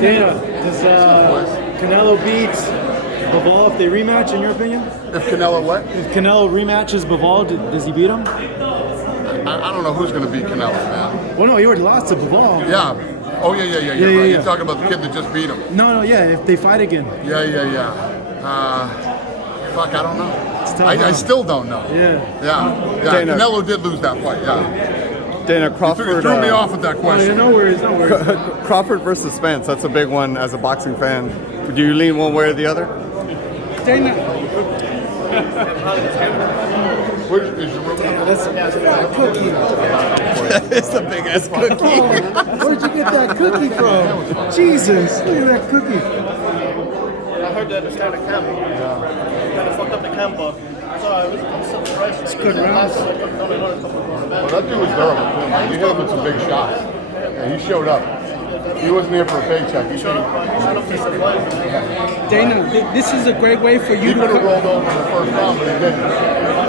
Dana, does Canelo beat Bivol if they rematch, in your opinion? If Canelo what? If Canelo rematches Bivol, does he beat him? I don't know who's going to beat Canelo, man. Well, no, he already lost to Bivol. Yeah. Oh, yeah. Yeah, Right. yeah. You're talking about the kid that just beat him. No, yeah, if they fight again. Yeah. Fuck, I don't know. It's tough, I still don't know. Yeah. Dana. Canelo did lose that fight, yeah. Dana, Crawford. You threw me off with that question. No worries. Crawford versus Spence. That's a big one as a boxing fan. Do you lean one way or the other? Dana. Which is your That's a cookie. It's a big ass cookie. Where'd you get that cookie from? Jesus, look at that cookie. I heard that it's kind of camel. Kind of fucked up the cam book. So I was surprised. It's good rounds. Well, that dude was durable, too, man. You hit him with some big shots. Yeah, he showed up. He wasn't here for a paycheck. He showed up. Dana, this is a great way for you He to could have come. rolled over in the first round, but he didn't.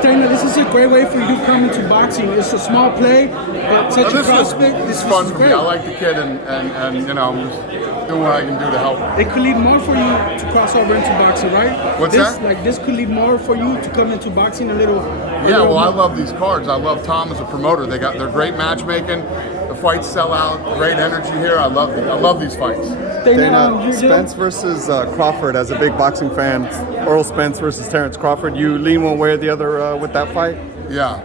Dana, this is a great way for you to come into boxing. It's a small play, but such a This is prospect. This fun is for me. great. I like the kid, and you know, I'm just doing what I can do to help him. It could lead more for you to cross over into boxing, right? What's this, that? Like this could lead more for you to come into boxing a little. Yeah, well, I love these cards. I love Tom as a promoter. They're great matchmaking. The fights sell out. Great energy here. I love these fights. Dana, Spence versus Crawford. As a big boxing fan, Errol Spence versus Terence Crawford. You lean one way or the other with that fight? Yeah.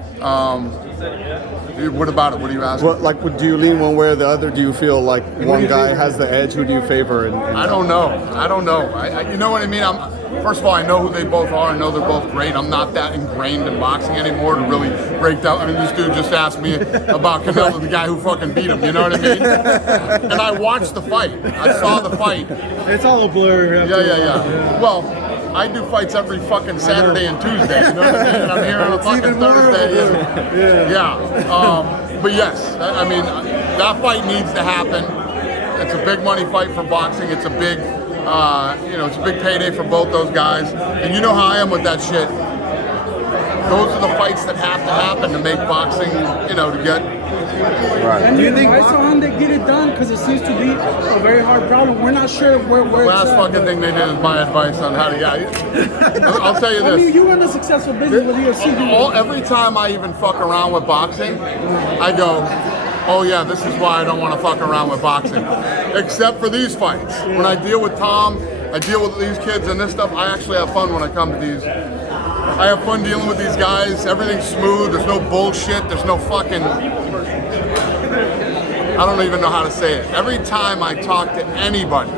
What about it? What are you asking? Well, like, do you lean one way or the other? Do you feel like one guy has the edge? Who do you favor? I don't know. You know what I mean? First of all, I know who they both are. I know they're both great. I'm not that ingrained in boxing anymore to really break down. I mean, this dude just asked me about Canelo, the guy who fucking beat him. You know what I mean? And I watched the fight. I saw the fight. It's all a blur. Yeah. Well, I do fights every fucking Saturday and Tuesday. You know what I mean? And I'm here on a fucking Thursday. But yes, I mean, that fight needs to happen. It's a big money fight for boxing. It's a big, it's a big payday for both those guys. And you know how I am with that shit. Those are the fights that have to happen to make boxing, to get. Right. And do you think why so they get it done? Because it seems to be a very hard problem. We're not sure where it's Last at, fucking thing they did is my advice on how to get. I'll tell you this. I mean, you run a successful business with UFC. Every time I even fuck around with boxing, I go, oh yeah, this is why I don't want to fuck around with boxing. Except for these fights. When I deal with Tom, I deal with these kids and this stuff, I actually have fun when I come to these. I have fun dealing with these guys. Everything's smooth. There's no bullshit. There's no fucking... I don't even know how to say it. Every time I talk to anybody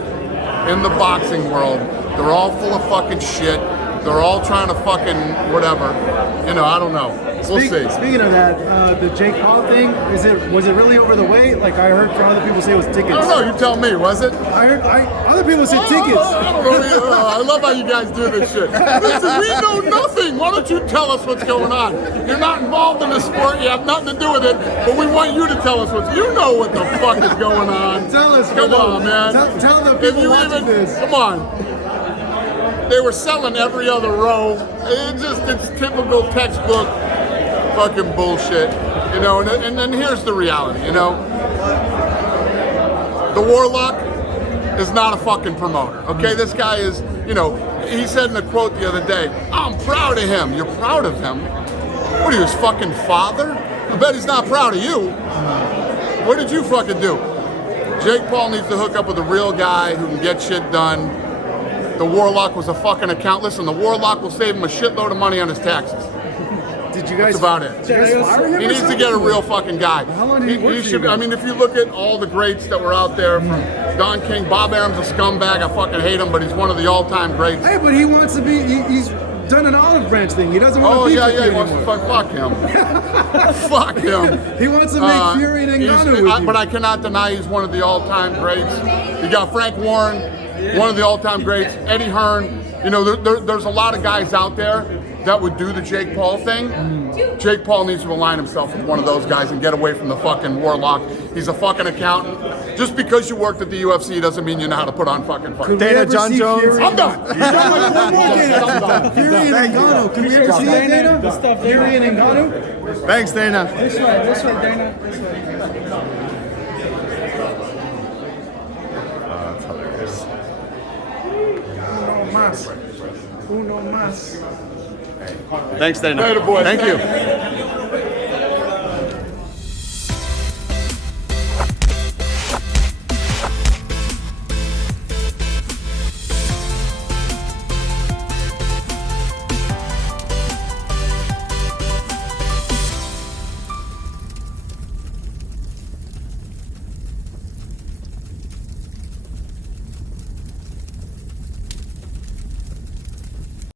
in the boxing world, they're all full of fucking shit. They're all trying to fucking whatever. I don't know. We'll see. Speaking of that, the Jake Paul thing, was it really over the weight? Like I heard from other people say it was tickets. I don't know. You tell me. Was it? I heard other people said tickets. I don't know. I love how you guys do this shit. Listen, we know nothing. Why don't you tell us what's going on? You're not involved in the sport. You have nothing to do with it. But we want you to tell us you know what the fuck is going on. Tell us. Come on, man. Tell the people watching this. Come on. They were selling every other row. It's typical textbook fucking bullshit, and then here's the reality, the Warlock is not a fucking promoter, okay? This guy is, he said in a quote the other day, I'm proud of him. You're proud of him? What are you, his fucking father? I bet he's not proud of you. What did you fucking do? Jake Paul needs to hook up with a real guy who can get shit done. The Warlock was a fucking account. Listen, the Warlock will save him a shitload of money on his taxes. Did you guys? That's about it. Did you guys fire him? He needs to get a real fucking guy. How long did he work for you? I mean, if you look at all the greats that were out there, from Don King, Bob Arum's a scumbag. I fucking hate him, but he's one of the all-time greats. Hey, but he wants to be. He's done an olive branch thing. He doesn't want to be. He wants to fuck him. Fuck him. He wants to make Fury and Ngannou with you. But I cannot deny he's one of the all-time greats. You got Frank Warren, one of the all-time greats. Eddie Hearn. There's a lot of guys out there that would do the Jake Paul thing. Jake Paul needs to align himself with one of those guys and get away from the fucking Warlock. He's a fucking accountant. Just because you worked at the UFC doesn't mean you know how to put on fucking fights. Dana, John Jones. I'm done. Fury and Ngannou. Can we ever see that, Dana? The stuff Fury and Ngannou? Thanks, Dana. This way, Dana. That's hilarious. más. Uno más. Thanks, Dana. Later, boys. Thank you. Thank